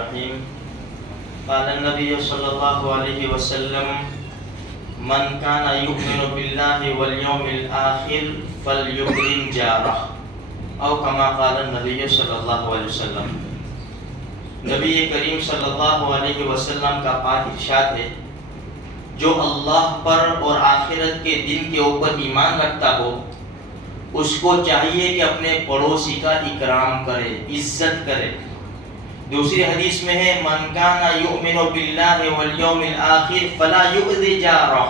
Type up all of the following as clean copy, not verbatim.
الرحیم قال النبی صلی اللہ علیہ وسلم من کان یؤمن باللہ والیوم الآخر فلیکرم جارہ او کما قال النبی صلی اللہ علیہ وسلم۔ نبی کریم صلی اللہ علیہ وسلم کا پاک ارشاد ہے، جو اللہ پر اور آخرت کے دن کے اوپر ایمان رکھتا ہو اس کو چاہیے کہ اپنے پڑوسی کا اکرام کرے، عزت کرے۔ دوسری حدیث میں ہے من کان یؤمن باللہ والیوم الآخر فلا یؤذی جارہ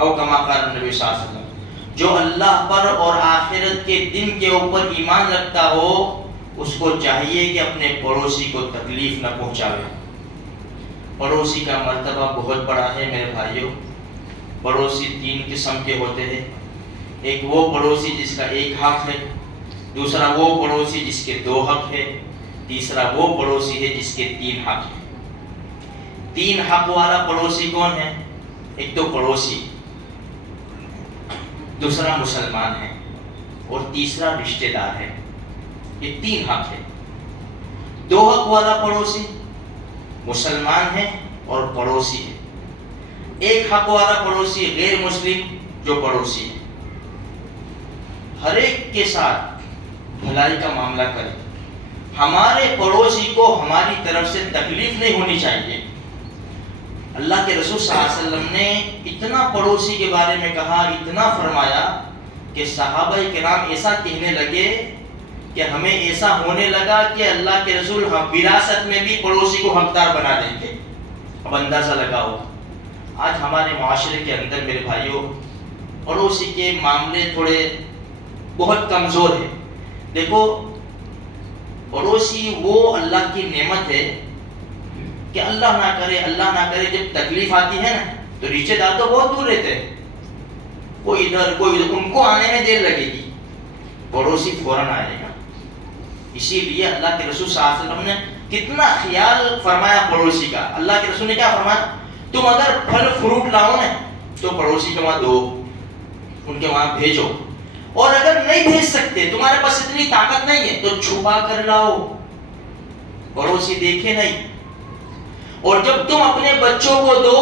او کما قال نبی صلی اللہ علیہ وسلم۔ جو اللہ پر اور آخرت کے دن کے اوپر ایمان رکھتا ہو اس کو چاہیے کہ اپنے پڑوسی کو تکلیف نہ پہنچاوے۔ پڑوسی کا مرتبہ بہت بڑا ہے میرے بھائیوں۔ پڑوسی تین قسم کے ہوتے ہیں، ایک وہ پڑوسی جس کا ایک حق ہے، دوسرا وہ پڑوسی جس کے دو حق ہے، تیسرا وہ پڑوسی ہے جس کے تین حق ہیں۔ تین حق والا پڑوسی کون ہے؟ ایک تو پڑوسی، دوسرا مسلمان ہے اور تیسرا رشتہ دار ہے۔ یہ تین حق ہے۔ دو حق والا پڑوسی مسلمان ہے اور پڑوسی ہے۔ ایک حق والا پڑوسی غیر مسلم جو پڑوسی ہے، ہر ایک کے ساتھ بھلائی کا معاملہ کرے۔ ہمارے پڑوسی کو ہماری طرف سے تکلیف نہیں ہونی چاہیے۔ اللہ کے رسول صلی اللہ علیہ وسلم نے اتنا پڑوسی کے بارے میں کہا، اتنا فرمایا کہ صحابہ کرام ایسا کہنے لگے کہ ہمیں ایسا ہونے لگا کہ اللہ کے رسول وراثت میں بھی پڑوسی کو حقدار بنا دیں گے۔ اب اندازہ لگاؤ، آج ہمارے معاشرے کے اندر میرے بھائیوں پڑوسی کے معاملے تھوڑے بہت کمزور ہیں۔ دیکھو، پڑوسی وہ اللہ کی نعمت ہے کہ اللہ نہ کرے جب تکلیف آتی ہے نا تو رشتے دار تو بہت دور رہتے ہیں، کوئی ادھر کوئی ادھر، ان کو آنے میں دیر لگے گی، پڑوسی فوراً آئے گا۔ اسی لیے اللہ کے رسول صلی اللہ علیہ وسلم نے کتنا خیال فرمایا پڑوسی کا۔ اللہ کے رسول نے کیا فرمایا؟ تم اگر پھل فروٹ لاؤ نا تو پڑوسی کے وہاں دو، ان کے وہاں بھیجو، اور اگر نہیں بھیج سکتے، تمہارے پاس اتنی طاقت نہیں ہے تو چھپا کر لاؤ، پڑوسی دیکھے نہیں۔ اور جب تم اپنے بچوں کو دو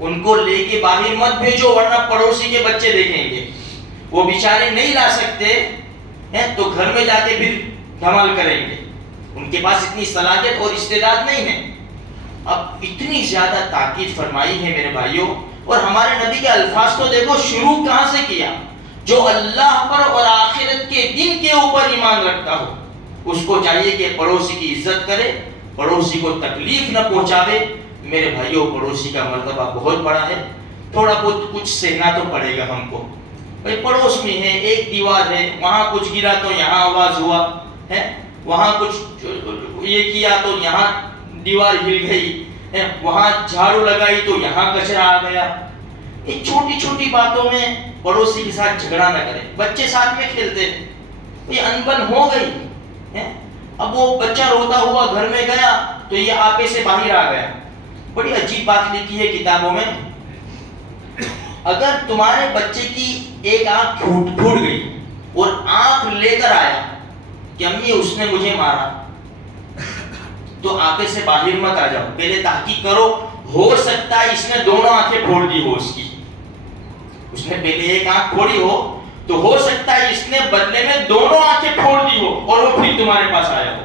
ان کو لے کے باہر مت بھیجو، ورنہ پڑوسی کے بچے دیکھیں گے، وہ بیچارے نہیں لا سکتے ہیں تو گھر میں جا کے پھر دھمال کریں گے، ان کے پاس اتنی صلاحیت اور استعداد نہیں ہے۔ اب اتنی زیادہ تاکید فرمائی ہے میرے بھائیوں، اور ہمارے نبی کے الفاظ تو دیکھو شروع کہاں سے کیا، جو اللہ پر اور آخرت کے دن کے اوپر ایمان رکھتا ہو اس کو چاہیے کہ پڑوسی کی عزت کرے، پڑوسی کو تکلیف نہ پہنچاوے۔ میرے بھائیوں پڑوسی کا مرتبہ بہت بڑا ہے، تھوڑا بہت کچھ سہنا تو پڑے گا ہم کو۔ بھائی پڑوس میں ہے، ایک دیوار ہے، وہاں کچھ گرا تو یہاں آواز ہوا ہے، وہاں کچھ یہ کیا تو یہاں دیوار ہل گئی ہے، وہاں جھاڑو لگائی تو یہاں کچرا آ گیا۔ یہ چھوٹی چھوٹی باتوں میں پڑوسی کے ساتھ جھگڑا نہ کرے۔ بچے ساتھ میں کھیلتے ہیں، یہ انبن ہو گئی ہے، اب وہ بچہ روتا ہوا گھر میں گیا تو یہ آپے سے باہر آ گیا۔ بڑی عجیب بات لکھی ہے کتابوں میں، اگر تمہارے بچے کی ایک آنکھ پھوٹ گئی اور آنکھ لے کر آیا کہ امی اس نے مجھے مارا، تو آپے سے باہر مت آ جاؤ، پہلے تحقیق کرو، ہو سکتا ہے اس نے دونوں آنکھیں پھوڑ دی ہو، اس نے پہلے ایک آنکھ پھوڑی ہو تو ہو سکتا ہے اس نے بدلے میں دونوں آنکھیں پھوڑ دی ہو اور وہ پھر تمہارے پاس آیا ہو۔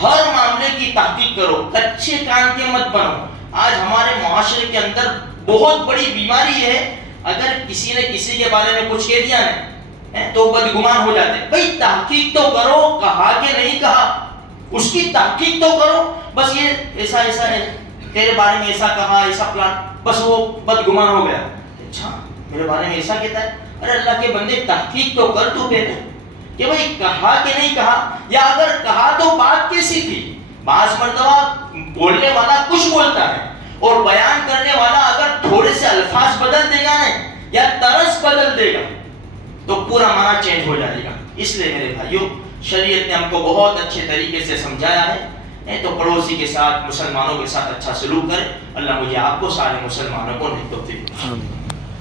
ہر معاملے کی تحقیق کرو، کچے کان کے مت بنو۔ آج ہمارے معاشرے کے اندر بہت بڑی بیماری ہے، اگر کسی نے کسی کے بارے میں کچھ کہہ دیا نا تو بدگمان ہو جاتے ہیں۔ بھائی تحقیق تو کرو، کہا کہ نہیں کہا اس کی تحقیق تو کرو، بس یہ ایسا ہے، تیرے بارے میں ایسا کہا، ایسا پلان، بس وہ بدگمان ہو گیا۔ اچھا میرے بارے میں ایسا کہتا ہے، ارے اللہ کے بندے تحقیق تو کر تو پہلے کہ بھائی کہا کہ نہیں کہا، یا اگر کہا تو بات کیسی تھی۔ بعض مرتبہ بولنے والا کچھ بولتا ہے اور بیان کرنے والا اگر تھوڑے سے الفاظ بدل دے گا نا یا طرز بدل دے گا تو پورا معنی چینج ہو جائے گا۔ اس لیے میرے بھائیوں شریعت نے ہم کو بہت اچھے طریقے سے سمجھایا ہے تو پڑوسی کے ساتھ، مسلمانوں کے ساتھ اچھا سلوک کرے۔ اللہ مجھے آپ کو سارے مسلمانوں کو نیک توفیق دے۔